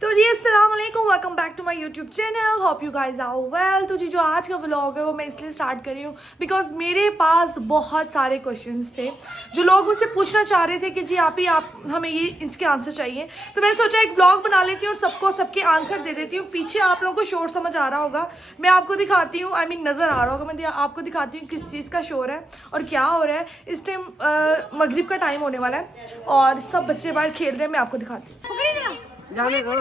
तो जी अस्सलाम वालेकुम, welcome back to my YouTube channel. Hope you guys are well. तो जी जो आज का व्लॉग है वो मैं इसलिए स्टार्ट कर रही हूँ बिकॉज मेरे पास बहुत सारे क्वेश्चंस थे जो लोग मुझसे पूछना चाह रहे थे कि जी आप हमें ये इसके आंसर चाहिए। तो मैं सोचा एक व्लॉग बना लेती हूँ और सबको सबके आंसर दे देती हूँ। पीछे आप लोगों को शोर समझ आ रहा होगा, मैं आपको दिखाती हूँ, नज़र आ रहा होगा, मैं आपको दिखाती हूँ किस चीज़ का शोर है और क्या हो रहा है। इस टाइम मगरिब का टाइम होने वाला है और सब बच्चे बाहर खेल रहे हैं। मैं आपको दिखाती हूँ। जाने दो।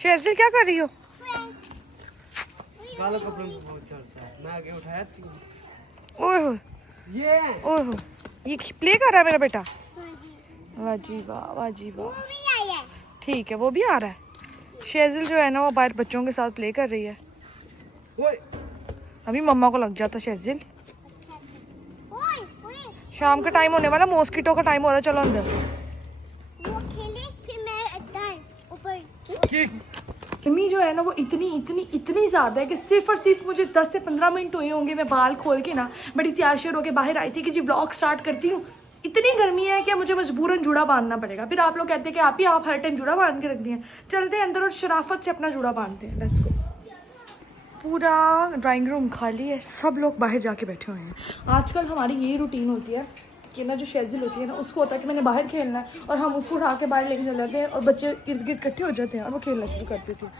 शेरजिल क्या कर रही हो? काला कपड़े में बहुत चलता है। मैं आगे उठाया ओए हो, ये ओए हो, ये प्ले कर रहा है मेरा बेटा। वाह जी वाह, वाह जी वाह। ठीक है, वो भी आ रहा है। शेरजिल जो है ना वो बाहर बच्चों के साथ प्ले कर रही है। ओए अभी मम्मा को लग जाता शेरजिल। शाम का टाइम होने वाला, मॉस्किटो का टाइम हो रहा है। चलो अंदर। गर्मी जो है ना वो इतनी ज़्यादा है कि सिर्फ और सिर्फ मुझे 10 से 15 मिनट हुए होंगे मैं बाल खोल के ना बड़ी तैयार श्यार होकर बाहर आई थी कि जी व्लॉग स्टार्ट करती हूँ। इतनी गर्मी है कि मुझे मजबूरन जूड़ा बांधना पड़ेगा। फिर आप लोग कहते हैं कि आप हर टाइम जूड़ा बांध के रख दिए। चलते हैं अंदर और शराफत से अपना जूड़ा बांधते हैं। Let's go. पूरा ड्राइंग रूम खाली है, सब लोग बाहर जाके बैठे हुए हैं। आजकल हमारी यही रूटीन होती है कि ना जो शेरजिल होती है ना उसको होता है कि मैंने बाहर खेलना है और हम उसको उठा के बाहर लेके चले जाते हैं और बच्चे इर्द गिर्द इकट्ठे हो जाते हैं और वो खेलना शुरू कर देते हैं।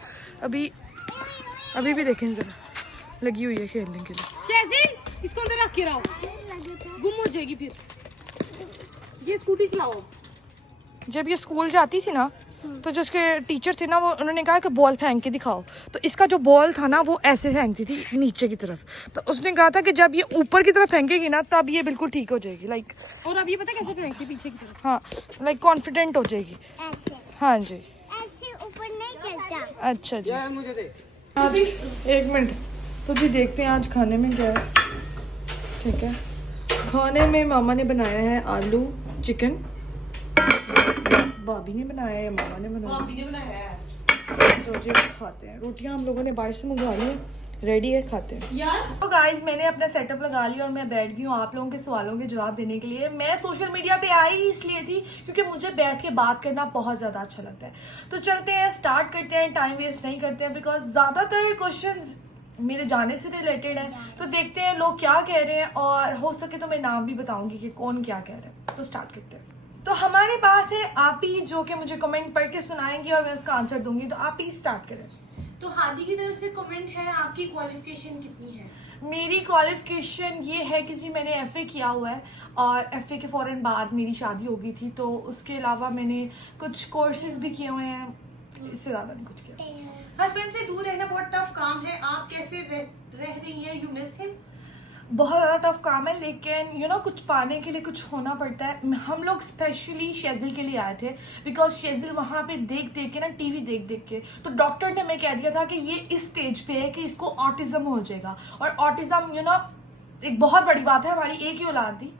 अभी भी देखें जरा लगी हुई है खेलने के लिए। शेरजिल इसको अंदर रख के रहो, गुम हो जाएगी फिर। ये स्कूटी चलाओ। जब ये स्कूल जाती थी ना तो जो उसके टीचर थे ना वो उन्होंने कहा कि बॉल फेंक के दिखाओ। तो इसका जो बॉल था ना वो ऐसे फेंकती थी नीचे की तरफ। तो उसने कहा था कि जब ये ऊपर की तरफ फेंकेगी ना तब ये बिल्कुल ठीक हो जाएगी। लाइक और अब ये पता कैसे फेंकती पीछे की तरफ? हाँ, लाइक कॉन्फिडेंट हो जाएगी। हाँ जी, ऐसे ऊपर नहीं चलता। अच्छा जी। क्या मुझे दे। अभी एक मिनट। तो जी देखते हैं आज खाने में क्या है। ठीक है, खाने में मामा ने बनाया है आलू चिकन। भाभी ने बनाया है, मामा ने बनाया है। तो जी खाते हैं। रोटियां हम लोगों ने बाहर से मंगवा ली, रेडी है, खाते हैं यार। तो गाइज मैंने अपना सेटअप लगा लिया और मैं बैठ गई हूँ आप लोगों के सवालों के जवाब देने के लिए। मैं सोशल मीडिया पे आई ही इसलिए थी क्योंकि मुझे बैठ के बात करना बहुत ज़्यादा अच्छा लगता है। तो चलते हैं, स्टार्ट करते हैं, टाइम वेस्ट नहीं करते हैं बिकॉज ज़्यादातर क्वेश्चंस मेरे जाने से रिलेटेड है। तो देखते हैं लोग क्या कह रहे हैं और हो सके तो मैं नाम भी बताऊंगी कि कौन क्या कह रहा है। तो स्टार्ट करते हैं। तो हमारे पास है आप ही जो कि मुझे कमेंट पढ़ के सुनाएंगी और मैं उसका आंसर दूंगी। तो आप ही स्टार्ट करें। तो हादी की तरफ से कमेंट है, आपकी क्वालिफिकेशन कितनी है? मेरी क्वालिफिकेशन ये है कि जी मैंने एफए किया हुआ है और एफए के फ़ौरन बाद मेरी शादी हो गई थी। तो उसके अलावा मैंने कुछ कोर्सेज भी किए हुए हैं, इससे ज़्यादा नहीं कुछ किया। हस्बैंड से दूर रहना बहुत टफ काम है, आप कैसे रह रही हैं? You miss him? बहुत ज़्यादा टफ काम है लेकिन कुछ पाने के लिए कुछ होना पड़ता है। हम लोग स्पेशली शेजिल के लिए आए थे बिकॉज शेजिल वहाँ पे देख देख के ना टीवी देख देख के तो डॉक्टर ने हमें कह दिया था कि ये इस स्टेज पे है कि इसको ऑटिज्म हो जाएगा। और ऑटिज्म एक बहुत बड़ी बात है। हमारी एक ही औलाद थी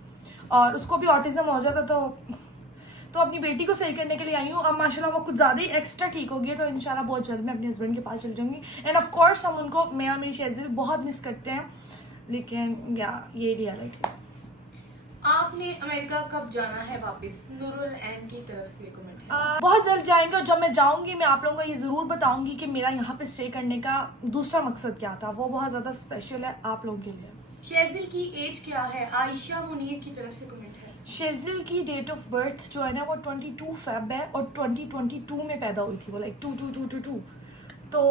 और उसको भी ऑटिज्म हो जाता तो अपनी बेटी को सही करने के लिए आई हूँ। अब माशाल्लाह वो कुछ ज़्यादा ही एक्स्ट्रा ठीक हो गई है तो इंशाल्लाह बहुत जल्द मैं अपने हस्बैंड के पास चल जाऊँगी। एंड ऑफ कोर्स हम उनको, मैं और मेरी शेजिल बहुत मिस करते हैं लेकिन ये रियलिटी है। आपने अमेरिका कब जाना है वापस? नूरुल एन की तरफ से कमेंट है। बहुत जल्द जाएंगे और जब मैं जाऊंगी मैं आप लोगों को ये ज़रूर बताऊंगी कि मेरा यहाँ पे स्टे करने का दूसरा मकसद क्या था। वो बहुत ज़्यादा स्पेशल है आप लोगों के लिए। शेजिल की एज क्या है? आयशा मुनीर की तरफ से कमेंट है। शेजिल की डेट ऑफ बर्थ जो है ना वो 22 फेब है और 2022 में पैदा हुई थी। वो लाइक 2222 तो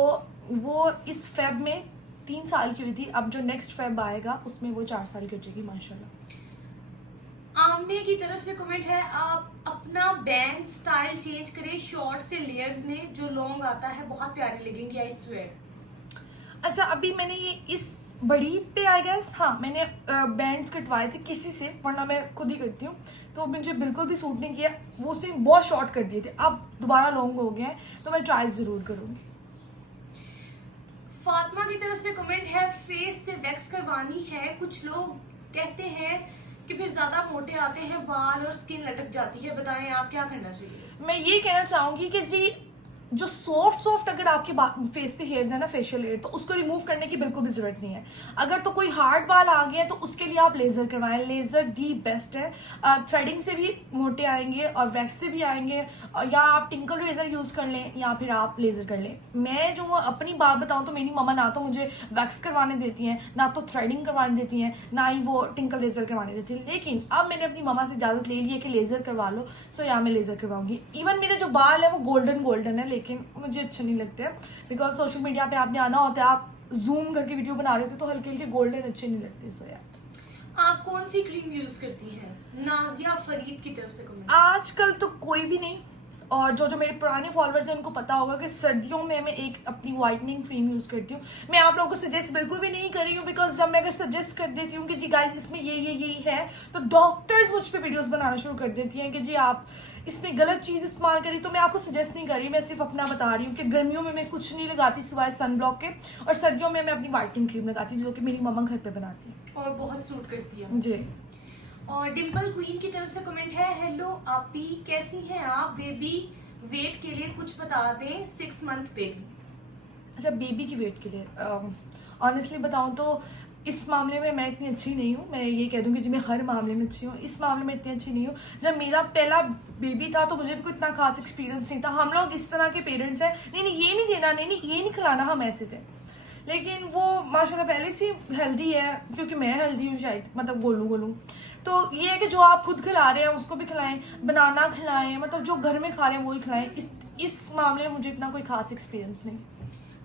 वो इस फेब में 3 साल की हुई थी। अब जो नेक्स्ट फेब आएगा उसमें वो 4 साल की हो जाएगी माशाल्लाह। आमने की तरफ से कमेंट है, आप अपना बैंड स्टाइल चेंज करें, शॉर्ट से लेयर्स में जो लॉन्ग आता है बहुत प्यारी लगेंगी, आई स्वेयर। अच्छा, अभी मैंने ये इस बड़ी पे आई गेस, हाँ मैंने बैंड्स कटवाए थे किसी से, वरना मैं खुद ही करती हूँ तो मुझे बिल्कुल भी सूट नहीं किया। वो उसने बहुत शॉर्ट कर दिए थे, अब दोबारा लॉन्ग हो गए हैं तो मैं ट्राई ज़रूर करूँगी। फातिमा की तरफ से कमेंट है, फेस से वैक्स करवानी है। कुछ लोग कहते हैं कि फिर ज्यादा मोटे आते हैं बाल और स्किन लटक जाती है, बताएं आप क्या करना चाहिए? मैं ये कहना चाहूँगी कि जी जो सॉफ्ट अगर आपके फेस पे हेयर्स है ना, फेशियल हेयर, तो उसको रिमूव करने की बिल्कुल भी जरूरत नहीं है। अगर तो कोई हार्ड बाल आ गए हैं तो उसके लिए आप लेजर करवाएं। लेजर दी बेस्ट है। थ्रेडिंग से भी मोटे आएंगे और वैक्स से भी आएंगे, या आप टिंकल रेजर यूज कर लें या फिर आप लेजर कर लें। मैं जो अपनी बात बताऊं तो मेरी मम्मा ना तो मुझे वैक्स करवाने देती हैं, ना तो थ्रेडिंग करवाने देती हैं, ना ही वो टिंकल लेजर करवाने देती हैं। लेकिन अब मैंने अपनी मम्मा से इजाजत ले ली है कि लेजर करवा लो, सो यहाँ मैं लेजर करवाऊंगी। इवन मेरे जो बाल है वो गोल्डन है, लेकिन मुझे अच्छे नहीं लगते हैं, बिकॉज सोशल मीडिया पे आपने आना होता है, आप जूम करके वीडियो बना रहे थे तो हल्के हल्के गोल्डन अच्छे नहीं लगते। सो यार, आप कौन सी क्रीम यूज करती हैं? नाजिया फरीद की तरफ से कमेंट। आजकल तो कोई भी नहीं, और जो मेरे पुराने फॉलोअर्स हैं उनको पता होगा कि सर्दियों में मैं एक अपनी वाइटनिंग क्रीम यूज़ करती हूँ। मैं आप लोगों को सजेस्ट बिल्कुल भी नहीं कर रही हूँ, बिकॉज जब मैं अगर सजेस्ट कर देती हूँ कि जी गाइस इसमें यही है, तो डॉक्टर्स मुझ पे वीडियोस बनाना शुरू कर देती हैं कि जी आप इसमें गलत चीज़ इस्तेमाल करी। तो मैं आपको सजेस्ट नहीं कर रही, मैं सिर्फ अपना बता रही हूँ कि गर्मियों में मैं कुछ नहीं लगाती सिवाय सन ब्लॉक के, और सर्दियों में मैं अपनी वाइटनिंग क्रीम लगाती हूँ जो कि मेरी मम्मा घर पर बनाती है और बहुत सूट करती है जी। और डिम्पल क्वीन की तरफ से कमेंट है, हेलो आपी, कैसी हैं आप? बेबी वेट के लिए कुछ बता दें, 6 मंथ बेबी। अच्छा, बेबी की वेट के लिए ऑनेस्टली बताऊं तो इस मामले में मैं इतनी अच्छी नहीं हूँ। मैं ये कह दूँगी जी मैं हर मामले में अच्छी हूँ, इस मामले में इतनी अच्छी नहीं हूँ। जब मेरा पहला बेबी था तो मुझे भी कोई इतना खास एक्सपीरियंस नहीं था। हम लोग इस तरह के पेरेंट्स हैं, नहीं ये नहीं देना, नहीं ये नहीं खिलाना, हम ऐसे थे। लेकिन वो माशाल्लाह पहले से हेल्दी है, क्योंकि मैं हेल्दी हूँ शायद, मतलब गोलू। तो ये है कि जो आप खुद खिला रहे हैं उसको भी खिलाएं, बनाना खिलाएं, मतलब जो घर में खा रहे हैं वही खिलाएं। इस मामले में मुझे इतना कोई खास एक्सपीरियंस नहीं।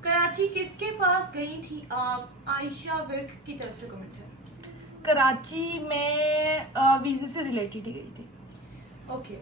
कराची किसके पास गई थी आप? आयशा वर्क की तरफ से कमेंट है। कराची में वीज़े से रिलेटेड ही गई थी। ओके,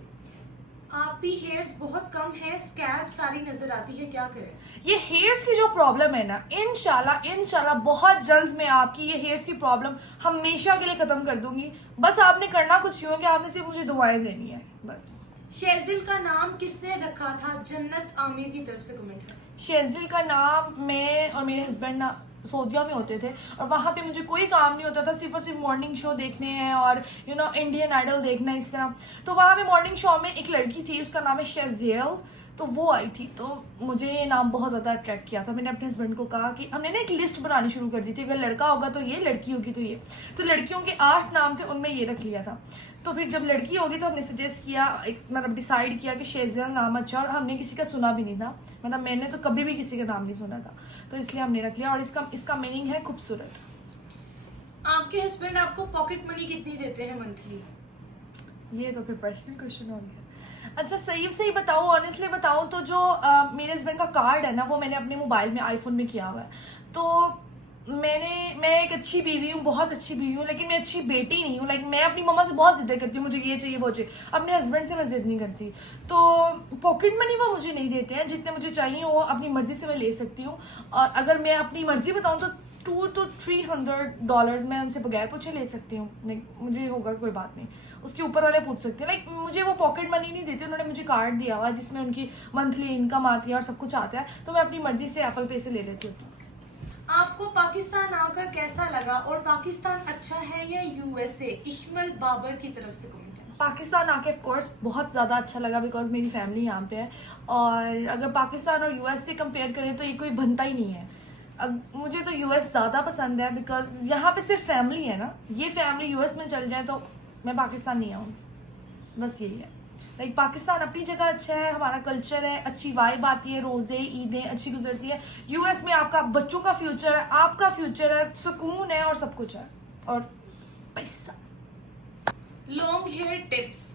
आपकी हेयर्स बहुत कम है, स्कैल्प सारी नजर आती है, क्या करें? ये हेयर्स की जो प्रॉब्लम है ना, इंशाल्लाह बहुत जल्द मैं आपकी ये हेयर्स की प्रॉब्लम हमेशा के लिए खत्म कर दूंगी। बस आपने करना कुछ यूँ है कि आपने सिर्फ मुझे दुआएं देनी है बस। शेजिल का नाम किसने रखा था? जन्नत आमिर की तरफ से कमेंट है। शेजिल का नाम मैं और मेरे हस्बैंड ना सऊदीया में होते थे, और वहाँ पे मुझे कोई काम नहीं होता था, सिर्फ और सिर्फ मॉर्निंग शो देखने हैं और इंडियन आइडल देखना है, इस तरह। तो वहाँ पे मॉर्निंग शो में एक लड़की थी, उसका नाम है शेजिल, तो वो आई थी, तो मुझे ये नाम बहुत ज़्यादा अट्रैक्ट किया था। मैंने अपने हस्बैंड को कहा कि हमने ना एक लिस्ट बनानी शुरू कर दी थी, अगर लड़का होगा तो ये, लड़की होगी तो ये। तो लड़कियों के 8 नाम थे, उनमें ये रख लिया था। तो फिर जब लड़की होगी तो हमने सजेस्ट किया, मतलब डिसाइड किया कि शेजिल नाम अच्छा, और हमने किसी का सुना भी नहीं था, मतलब मैंने तो कभी भी किसी का नाम नहीं सुना था, तो इसलिए हमने रख लिया। और इसका मीनिंग है खूबसूरत। आपके हस्बैंड आपको पॉकेट मनी कितनी देते हैं मंथली? ये तो फिर पर्सनल क्वेश्चन हो गया। अच्छा, सही बताऊँ, ऑनेस्टली बताऊँ तो जो मेरे हस्बैंड का कार्ड है ना, वो मैंने अपने मोबाइल में, आईफोन में किया हुआ है। तो मैं एक अच्छी बीवी हूँ, बहुत अच्छी बीवी हूँ, लेकिन मैं अच्छी बेटी नहीं हूँ। लाइक मैं अपनी मम्मा से बहुत जिद्द करती हूँ, मुझे ये चाहिए वो चाहिए। अपने हस्बैंड से मैं जिद नहीं करती। तो पॉकेट मनी वो मुझे नहीं देते हैं, जितने मुझे चाहिए वो अपनी मर्जी से मैं ले सकती हूँ। और अगर मैं अपनी मर्जी बताऊँ तो $200 to $300 मैं उनसे बगैर पूछे ले सकती हूँ। लाइक मुझे होगा कोई बात नहीं, उसके ऊपर वाले पूछ सकते हैं। लाइक मुझे वो पॉकेट मनी नहीं देते, उन्होंने मुझे कार्ड दिया हुआ है जिसमें उनकी मंथली इनकम आती है और सब कुछ आता है, तो मैं अपनी मर्जी से एप्पल पे से ले लेती हूँ। आपको पाकिस्तान आकर कैसा लगा और पाकिस्तान अच्छा है या यूएसए? इश्मल बाबर की तरफ से कमेंट है। पाकिस्तान आके ऑफ कोर्स बहुत ज़्यादा अच्छा लगा, बिकॉज मेरी फैमिली यहाँ पे है, और अगर पाकिस्तान और यूएस से कंपेयर करें तो ये कोई बनता ही नहीं है। मुझे तो यूएस ज़्यादा पसंद है, बिकॉज यहाँ पे सिर्फ फैमिली है ना, ये फैमिली यूएस में चल जाए तो मैं पाकिस्तान नहीं आऊँगी, बस यही है। लाइक पाकिस्तान अपनी जगह अच्छा है, हमारा कल्चर है, अच्छी वाइब आती है, रोज़े ईदें अच्छी गुजरती है। यूएस में आपका बच्चों का फ्यूचर है, आपका फ्यूचर है, सुकून है और सब कुछ है, और पैसा। लॉन्ग हेयर टिप्स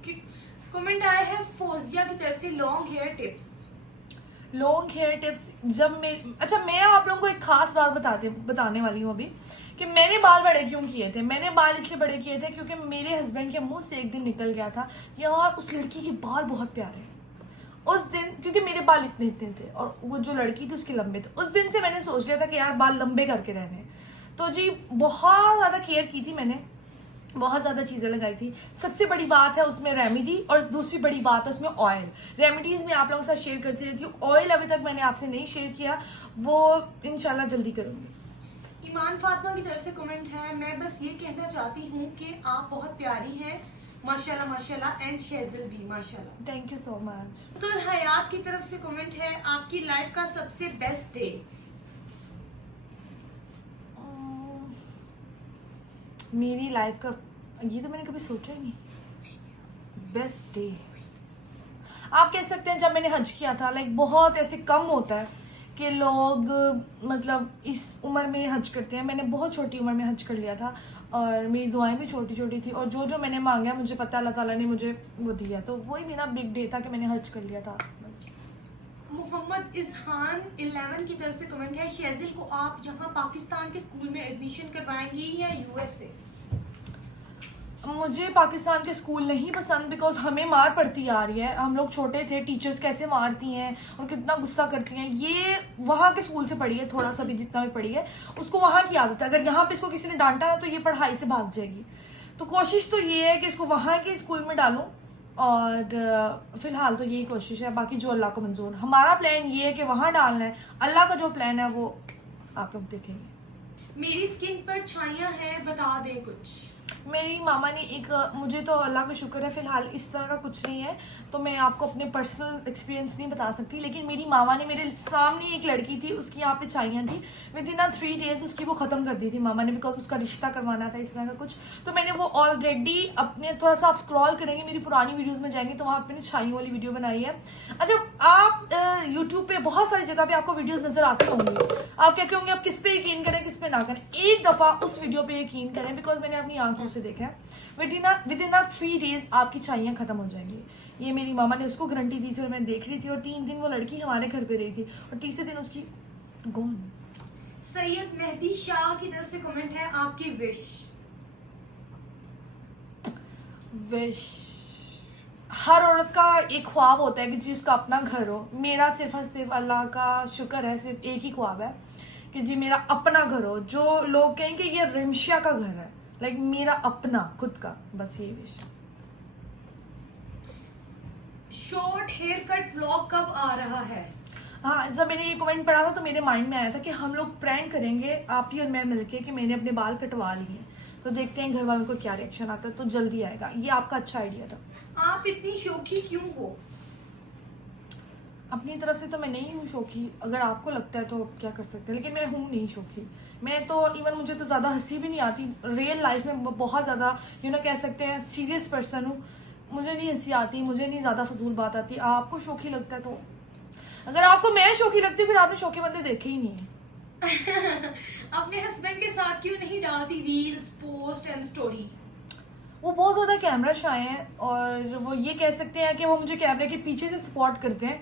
कमेंट आया है फौजिया की तरफ से। लॉन्ग हेयर टिप्स जब मैं आप लोगों को एक खास बात बताने वाली हूँ अभी, कि मैंने बाल बड़े क्यों किए थे। मैंने बाल इसलिए बड़े किए थे क्योंकि मेरे हस्बैंड के मुंह से एक दिन निकल गया था, यार उस लड़की के बाल बहुत प्यारे हैं। उस दिन, क्योंकि मेरे बाल इतने थे और वो जो लड़की थी उसके लंबे थे, उस दिन से मैंने सोच लिया था कि यार बाल लंबे करके रहने हैं। तो जी बहुत ज़्यादा केयर की थी मैंने, बहुत ज़्यादा चीज़ें लगाई थी। सबसे बड़ी बात है उसमें रेमेडी, और दूसरी बड़ी बात है उसमें ऑयल। रेमेडीज़ मैं आप लोगों के साथ शेयर करती रहती हूँ, ऑयल अभी तक मैंने आपसे नहीं शेयर किया, वो इंशाल्लाह जल्दी करूँगी। ईमान फातिमा की तरफ से कमेंट है, मैं बस ये कहना चाहती हूँ कि आप बहुत प्यारी हैं, माशाल्लाह माशाल्लाह एंड शेज़ल भी माशाल्लाह। Thank you so much. तो हयात की तरफ से कमेंट है, आपकी लाइफ का सबसे बेस्ट डे। मेरी लाइफ का ये तो मैंने कभी सोचा ही नहीं। बेस्ट डे आप कह सकते हैं जब मैंने हज किया था। लाइक बहुत ऐसे कम होता है कि लोग मतलब इस उम्र में हज करते हैं। मैंने बहुत छोटी उम्र में हज कर लिया था और मेरी दुआएं भी छोटी छोटी थी और जो जो मैंने मांगा मुझे पता अल्लाह ताला ने मुझे वो दिया। तो वही मेरा बिग डे था कि मैंने हज कर लिया था बस। मोहम्मद इजहान 11 की तरफ से कमेंट है, शेज़ल को आप यहाँ पाकिस्तान के स्कूल में एडमिशन करवाएंगी या यूएसए? मुझे पाकिस्तान के स्कूल नहीं पसंद बिकॉज हमें मार पड़ती आ रही है। हम लोग छोटे थे, टीचर्स कैसे मारती हैं और कितना गुस्सा करती हैं। ये वहाँ के स्कूल से पढ़ी है, थोड़ा सा भी जितना भी पढ़ी है उसको वहाँ की आदत है। अगर यहाँ पे इसको किसी ने डांटा ना तो ये पढ़ाई से भाग जाएगी। तो कोशिश तो ये है कि इसको वहाँ के स्कूल में डालूं और फिलहाल तो यही कोशिश है। बाकी जो अल्लाह को मंजूर। हमारा प्लान ये है कि वहाँ डालना है। अल्लाह का जो प्लान है वो आप लोग देखेंगे। मेरी स्किन पर छाइयाँ हैं, बता दें कुछ। मेरी मामा ने एक मुझे तो अल्लाह का शुक्र है फिलहाल इस तरह का कुछ नहीं है तो मैं आपको अपने पर्सनल एक्सपीरियंस नहीं बता सकती। लेकिन मेरी मामा ने मेरे सामने एक लड़की थी, उसकी यहाँ पे छाइयाँ थी। विद इन 3 days उसकी वो ख़त्म कर दी थी मामा ने बिकॉज उसका रिश्ता करवाना था इस तरह का कुछ। तो मैंने वो ऑलरेडी अपने थोड़ा सा आप स्क्रॉल करेंगे मेरी पुरानी वीडियोज़ में जाएंगे तो वहाँ पर मैंने छाइयों वाली वीडियो बनाई है। अच्छा आप यूट्यूब पर बहुत सारी जगह पर आपको वीडियोज़ नज़र आती होंगी। आप कहते होंगे आप किस पे यकीन करें किस पे ना करें। एक दफ़ा उस वीडियो पे यकीन करें बिकॉज मैंने अपनी आंखों से देखा है। विद इन 3 days आपकी छाइयाँ खत्म हो जाएंगी। ये मेरी मामा ने उसको गारंटी दी थी और मैं देख रही थी। और 3 दिन वो लड़की हमारे घर पे रही थी और तीसरे दिन उसकी गॉन। सैयद मेहदी शाह की तरफ से कमेंट है, आपकी विश हर औरत का एक ख्वाब होता है कि जिसका अपना घर हो। मेरा सिर्फ और सिर्फ अल्लाह का शुक्र है, सिर्फ एक ही ख्वाब है कि जी मेरा अपना घर हो। जो लोग कहें कि ये रिमशिया का घर है, लाइक मेरा अपना खुद का, बस ये wish. Short hair cut vlog कब आ रहा है? हाँ, जब मैंने ये कमेंट पढ़ा था तो मेरे माइंड में आया था कि हम लोग प्रैंक करेंगे आप ही और मैं मिलके कि मैंने अपने बाल कटवा लिए। तो देखते हैं घर वालों को क्या रिएक्शन आता है। तो जल्दी आएगा। ये आपका अच्छा आइडिया था। आप इतनी शौकी क्यों हो? अपनी तरफ से तो मैं नहीं हूँ शौकी। अगर आपको लगता है तो क्या कर सकते हैं, लेकिन मैं हूँ नहीं शौकी। मैं तो इवन मुझे तो ज़्यादा हंसी भी नहीं आती। रियल लाइफ में बहुत ज़्यादा कह सकते हैं सीरियस पर्सन हूँ। मुझे नहीं हंसी आती, मुझे नहीं ज़्यादा फजूल बात आती। आपको शौकी लगता है तो अगर आपको मैं शौकी लगती हूँ फिर आपने शौकी बंदे देखे ही नहीं है। अपने हस्बैंड के साथ क्यों नहीं डालती रील्स, पोस्ट एंड स्टोरी? वो बहुत ज़्यादा कैमरा शाय हैं और वो ये कह सकते हैं कि वो मुझे कैमरे के पीछे से सपोर्ट करते हैं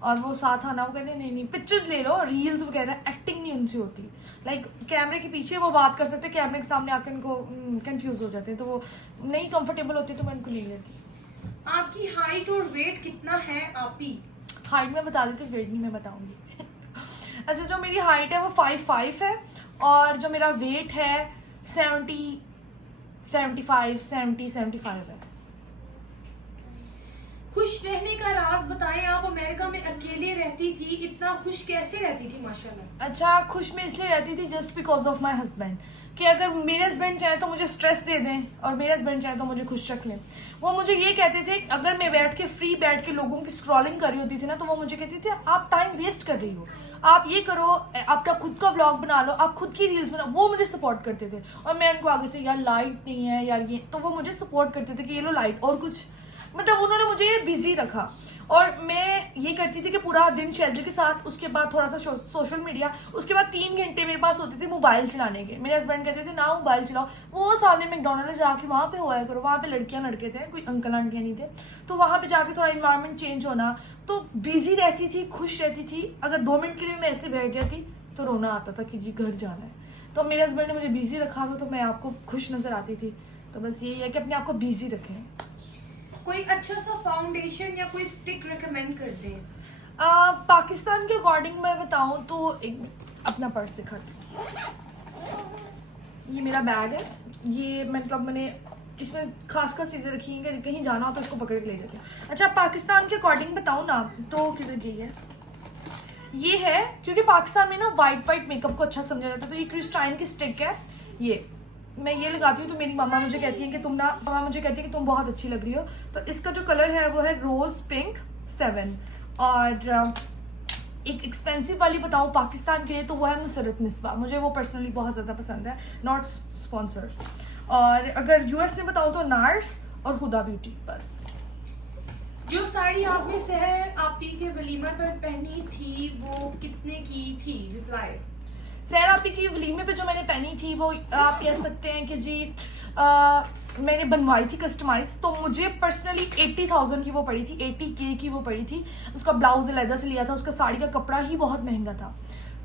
और वो साथ आना वो कहते हैं नहीं पिक्चर्स ले लो, रील्स वगैरह एक्टिंग नहीं उनसे होती। लाइक कैमरे के पीछे वो बात कर सकते हैं, कैमरे के सामने आकर उनको कंफ्यूज हो जाते हैं तो वो नहीं कंफर्टेबल होती तो मैं उनको नहीं लेती। आपकी हाइट और वेट कितना है आपी? हाइट में बता देती, वेट नहीं मैं बताऊंगी। अच्छा, जो मेरी हाइट है वो 5'5" है और जो मेरा वेट है 70-75 है। खुश रहने का राज बताएं। आप अमेरिका में अकेले रहती थी, इतना खुश कैसे रहती थी माशाल्लाह? अच्छा, खुश मैं इसलिए रहती थी just because of my husband कि अगर मेरे हस्बैंड चाहे तो मुझे स्ट्रेस दे दें और मेरे हस्बैंड चाहे तो मुझे खुश रख लें। वो मुझे ये कहते थे, अगर मैं बैठ के लोगों की स्क्रॉलिंग कर रही होती थी ना तो वो मुझे कहते थे आप टाइम वेस्ट कर रही हो, आप ये करो, अपना खुद का ब्लॉग बना लो, आप खुद की रील्स बनाओ। वो मुझे सपोर्ट करते थे और मैं उनको आगे से यार लाइट नहीं है यार ये, तो वो मुझे सपोर्ट करते थे कि ये लो लाइट और कुछ, मतलब उन्होंने मुझे बिजी रखा। और मैं ये करती थी कि पूरा दिन शेज़ल के साथ, उसके बाद थोड़ा सा सोशल मीडिया, उसके बाद 3 घंटे मेरे पास होते थे मोबाइल चलाने के। मेरे हस्बैंड कहते थे ना मोबाइल चलाओ, वो सामने मैकडोनल्ड जाके वहाँ पे होया करो, वहाँ पे लड़कियाँ लड़के थे, कोई अंकल आंटियाँ नहीं थे, तो वहाँ पे जाके थोड़ा इन्वायरमेंट चेंज होना। तो बिजी रहती थी, खुश रहती थी। अगर 2 मिनट के लिए मैं ऐसे बैठ जाती तो रोना आता था कि जी घर जाना है। तो मेरे हस्बैंड ने मुझे बिजी रखा था तो मैं आपको खुश नज़र आती थी। तो बस यही है कि अपने आप को बिजी रखें। कोई अच्छा सा फाउंडेशन या कोई स्टिक रिकमेंड कर दें। पाकिस्तान के अकॉर्डिंग मैं बताऊं तो एक अपना पर्स दिखाती हूँ। ये मेरा बैग है, ये मतलब मैंने इसमें खास चीज़ें रखी हैं कि कहीं जाना हो तो इसको पकड़ के ले जाते हैं। अच्छा, पाकिस्तान के अकॉर्डिंग बताऊं ना तो किधर गई है, ये है क्योंकि पाकिस्तान में ना वाइट मेकअप को अच्छा समझा जाता है। तो ये क्रिस्टाइन की स्टिक है, ये मैं ये लगाती हूँ तो मेरी मामा मुझे कहती है कि तुम बहुत अच्छी लग रही हो। तो इसका जो कलर है वो है रोज पिंक 7। और एक एक्सपेंसिव वाली बताऊँ पाकिस्तान के लिए तो वो है मुसरत मिसबा, मुझे वो पर्सनली बहुत ज़्यादा पसंद है, नॉट स्पॉन्सर्ड। और अगर यूएस में बताऊँ तो नार्स और हुदा ब्यूटी। बस जो साड़ी आपने सहर आपी के वलीमा पर पहनी थी वो कितने की थी? रिप्लाई, सहर आपी की वलीमे पे जो मैंने पहनी थी वो आप कह सकते हैं कि जी मैंने बनवाई थी कस्टमाइज, तो मुझे पर्सनली 80,000 की वो पड़ी थी, 80K की वो पड़ी थी। उसका ब्लाउज अलहदा से लिया था, उसका साड़ी का कपड़ा ही बहुत महंगा था।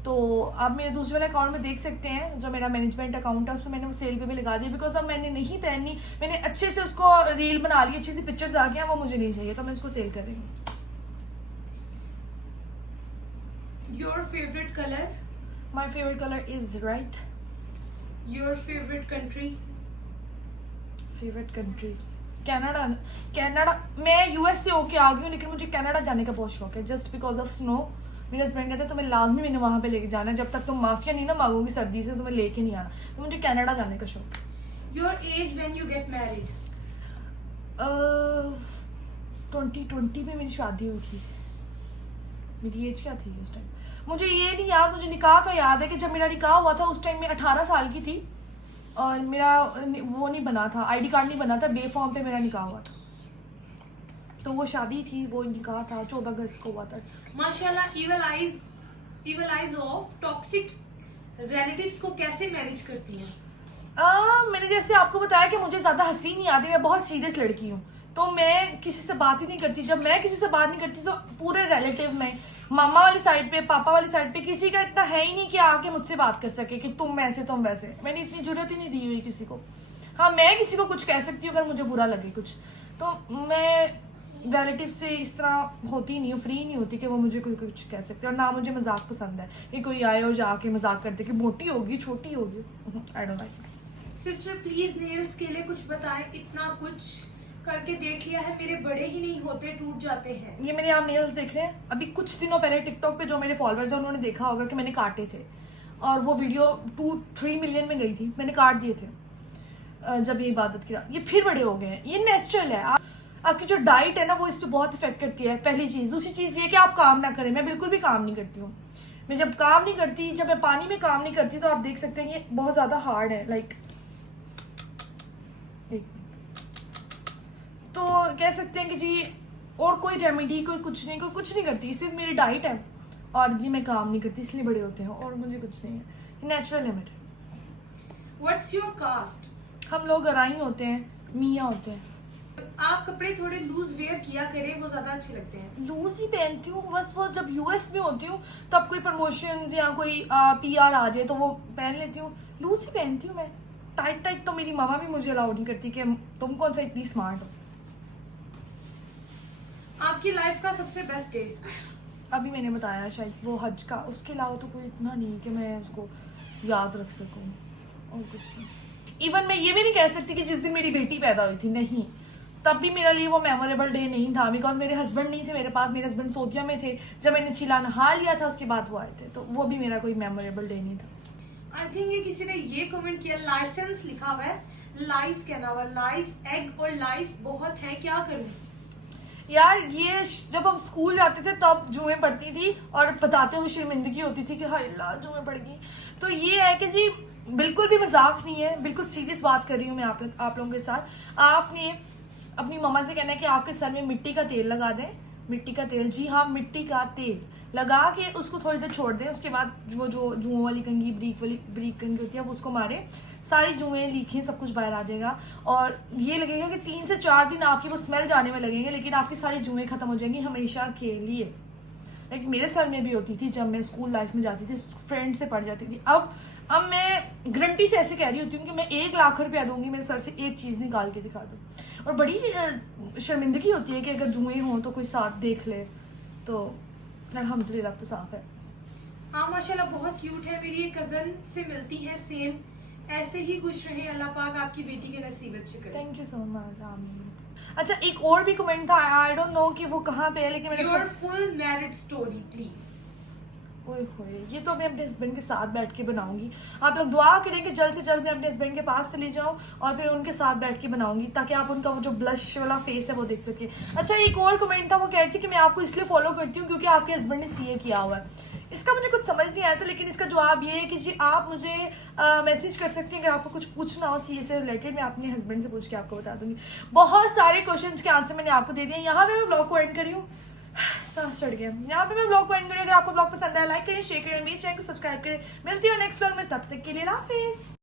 तो आप मेरे दूसरे वाले अकाउंट में देख सकते हैं, जो मेरा मैनेजमेंट अकाउंट है उसमें मैंने वो सेल पे भी लगा दिया, बिकॉज अब मैंने नहीं पहनी, मैंने अच्छे से उसको रील बना ली, अच्छी सी पिक्चर्स आ गई हैं, वो मुझे नहीं चाहिए, तो मैं उसको सेल कर रही हूँ। Your favourite colour? My favourite colour is red. Your favourite country? Favourite country Canada. मैं यूएस से होके आ गई हूँ, लेकिन मुझे कनाडा जाने का बहुत शौक है, जस्ट बिकॉज ऑफ स्नो। मेरे हस्बैंड कहते हैं तुम्हें लाजमी मैंने वहाँ पे लेके जाना है, जब तक तुम माफिया नहीं ना मांगोगी सर्दी से तुम्हें लेके नहीं आना, तो मुझे कनाडा जाने का शौक है। Your age when you get married? 2020 में मेरी शादी हुई थी। मेरी एज क्या थी उस टाइम मुझे ये नहीं याद, मुझे निकाह का याद है कि जब मेरा निकाह हुआ था उस टाइम में 18 साल की थी, और मेरा वो नहीं बना था, आईडी कार्ड नहीं बना था, बेफॉर्म पे मेरा निकाह हुआ था। तो वो शादी थी, वो निकाह था, 14 अगस्त को हुआ था। माशाल्लाह, evil eyes of toxic relatives को कैसे मैनेज करती हैं? मैंने जैसे आपको बताया कि मुझे ज़्यादा हंसी नहीं आती, मैं बहुत सीरियस लड़की हूँ, तो मैं किसी से बात ही नहीं करती। जब मैं किसी से बात नहीं करती तो पूरे रिलेटिव में, मामा वाली साइड पे, पापा वाली साइड पे, किसी का इतना है ही नहीं कि आके मुझसे बात कर सके कि तुम ऐसे तुम वैसे। मैंने इतनी जरूरत ही नहीं दी हुई किसी को। हाँ, मैं किसी को कुछ कह सकती हूँ अगर मुझे बुरा लगे कुछ, तो मैं रिलेटिव से इस तरह होती नहीं हूँ, फ्री नहीं होती कि वो मुझे कोई कुछ कह सकते। और ना मुझे मजाक पसंद है कि कोई आए और जाके मजाक करते कि मोटी होगी, छोटी होगी। I don't like. Sister please nails के लिए कुछ बताएं, इतना कुछ करके देख लिया है, मेरे बड़े ही नहीं होते, टूट जाते हैं। ये मेरे आप नेल्स देख रहे हैं, अभी कुछ दिनों पहले टिकटॉक पे जो मेरे फॉलोअर्स हैं उन्होंने देखा होगा कि मैंने काटे थे, और वो वीडियो 2-3 मिलियन में गई थी, मैंने काट दिए थे जब ये इबादत की रात। ये फिर बड़े हो गए हैं, ये नेचुरल है। आपकी जो डाइट है ना वो इस पर बहुत इफेक्ट करती है, पहली चीज़। दूसरी चीज़ ये कि आप काम ना करें, मैं बिल्कुल भी काम नहीं करती हूँ। मैं जब काम नहीं करती, जब मैं पानी में काम नहीं करती, तो आप देख सकते हैं ये बहुत ज़्यादा हार्ड है, लाइक तो कह सकते हैं कि जी और कोई रेमेडी कोई कुछ नहीं करती, सिर्फ मेरी डाइट है, और जी मैं काम नहीं करती इसलिए बड़े होते हैं, और मुझे कुछ नहीं है, नेचुरल है मेरे। What's your cast? हम लोग गराई होते हैं, मियाँ होते हैं। आप कपड़े थोड़े लूज वेयर किया करें, वो ज्यादा अच्छे लगते हैं। लूज ही पहनती हूँ बस, वो जब यूएस में होती हूँ तब कोई प्रमोशंस या कोई पीआर आ जाए तो वो पहन लेती हूँ, लूज ही पहनती हूँ मैं। टाइट तो मेरी मामा भी मुझे अलाउ नहीं करती कि तुम कौन सा इतनी स्मार्ट हो। आपकी लाइफ का सबसे बेस्ट डे? अभी मैंने बताया शायद वो हज का, उसके अलावा तो कोई इतना नहीं कि मैं उसको याद रख सकूँ, और कुछ नहीं। इवन मैं ये भी नहीं कह सकती कि जिस दिन मेरी बेटी पैदा हुई थी, नहीं, तब भी मेरे लिए वो मेमोरेबल डे नहीं था, बिकॉज मेरे हस्बैंड नहीं थे मेरे पास, मेरे हस्बैंड सऊदीया में थे। जब मैंने छिला नहा लिया था उसके बाद वो आए थे, तो वो भी मेरा कोई मेमोरेबल डे नहीं था। आई थिंक ये किसी ने ये कमेंट किया, लाइसेंस लिखा हुआ है, लाइस कहना हुआ, लाइस एग और लाइस बहुत है, क्या करूं? यार ये जब हम स्कूल जाते थे तब जुएं पड़ती थी और बताते हुए शर्मिंदगी होती थी कि हाय अल्लाह जुएं पड़ गई। तो ये है कि जी बिल्कुल भी मजाक नहीं है, बिल्कुल सीरियस बात कर रही हूँ मैं आप लोगों के साथ। आपने अपनी मम्मा से कहना है कि आपके सर में मिट्टी का तेल लगा दें, मिट्टी का तेल, जी हाँ मिट्टी का तेल लगा के उसको थोड़ी देर छोड़ दें। उसके बाद जो जुओं वाली कंघी, ब्रीक कंघी होती है वो उसको मारें, सारी जुएं लीखें, सब कुछ बाहर आ जाएगा। और ये लगेगा कि 3 से 4 दिन आपकी वो स्मेल जाने में लगेंगे, लेकिन आपकी सारी जुएं खत्म हो जाएंगी हमेशा के लिए। लेकिन मेरे सर में भी होती थी जब मैं स्कूल लाइफ में जाती थी, फ्रेंड से पढ़ जाती थी। अब मैं गारंटी से ऐसे कह रही होती हूँ कि मैं 1 लाख रुपया दूंगी मेरे सर से एक चीज़ निकाल के दिखा दूँ। और बड़ी शर्मिंदगी होती है कि अगर जुएं हों तो कोई साथ देख ले, तो अल्हम्दुलिल्लाह तो साफ है। हाँ माशाल्लाह बहुत क्यूट है, मेरी एक कजन से मिलती है सेम, ऐसे ही खुश रहे, अल्लाह पाक आपकी बेटी के नसीब अच्छे करे। थैंक यू सो मच, आमीन। अच्छा एक और भी कमेंट था, आई डोंट नो कि वो कहाँ पे है, लेकिन मैंने your full married story please. ओए होए, ये तो मैं अपने हस्बैंड के साथ बैठ के बनाऊंगी। आप लोग दुआ करें कि जल्द से जल्द मैं अपने हस्बैंड के पास चली जाऊं और फिर उनके साथ बैठ के बनाऊंगी, ताकि आप उनका वो जो ब्लश वाला फेस है वो देख सके। अच्छा, एक और कमेंट था, वो कह रही थी कि मैं आपको इसलिए फॉलो करती हूँ क्योंकि आपके हस्बैंड ने सीए किया हुआ है। इसका मुझे कुछ समझ नहीं आया था, लेकिन इसका जवाब ये है कि जी आप मुझे मैसेज कर सकते हैं अगर आपको कुछ पूछना हो सीए से रिलेटेड। मैं अपने हस्बैंड से पूछ के आपको बता दूंगी। बहुत सारे क्वेश्चंस के आंसर मैंने आपको दे दिए। यहाँ पे मैं ब्लॉग को एंड करी हूँ, सांस चढ़ गया। यहाँ पे मैं ब्लॉग को एंड करी। अगर आपको ब्लॉग पसंद आया लाइक करें, शेयर करें, मेरे चैनल को सब्सक्राइब करें। मिलती हूँ नेक्स्ट ब्लॉग में, तब तक के लिए अल्लाह हाफिज़।